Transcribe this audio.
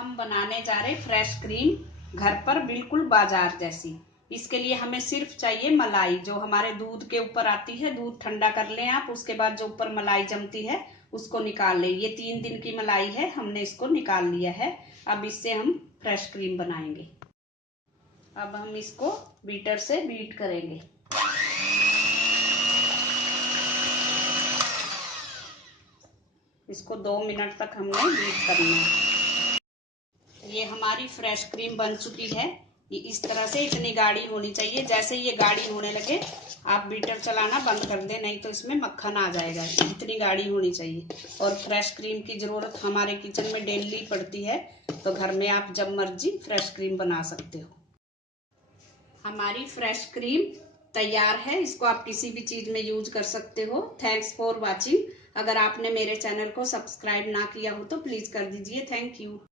हम बनाने जा रहे फ्रेश क्रीम घर पर बिल्कुल बाजार जैसी। इसके लिए हमें सिर्फ चाहिए मलाई, जो हमारे दूध के ऊपर आती है। दूध ठंडा कर लें आप, उसके बाद जो ऊपर मलाई जमती है उसको निकाल लें। ये 3 दिन की मलाई है, हमने इसको निकाल लिया है। अब इससे हम फ्रेश क्रीम बनाएंगे। अब हम इसको बीटर से बीट करेंगे। इसको 2 मिनट तक हमने बीट करना है। ये हमारी फ्रेश क्रीम बन चुकी है। ये इस तरह से इतनी गाढ़ी होनी चाहिए। जैसे ये गाढ़ी होने लगे आप बीटर चलाना बंद कर दें, नहीं तो इसमें मक्खन आ जाएगा। इतनी गाढ़ी होनी चाहिए। और फ्रेश क्रीम की जरूरत हमारे किचन में डेली पड़ती है, तो घर में आप जब मर्जी फ्रेश क्रीम बना सकते हो। हमारी फ्रेश क्रीम तैयार है। इसको आप किसी भी चीज में यूज कर सकते हो। Thanks for watching. अगर आपने मेरे चैनल को सब्सक्राइब ना किया हो तो प्लीज कर दीजिए। Thank you.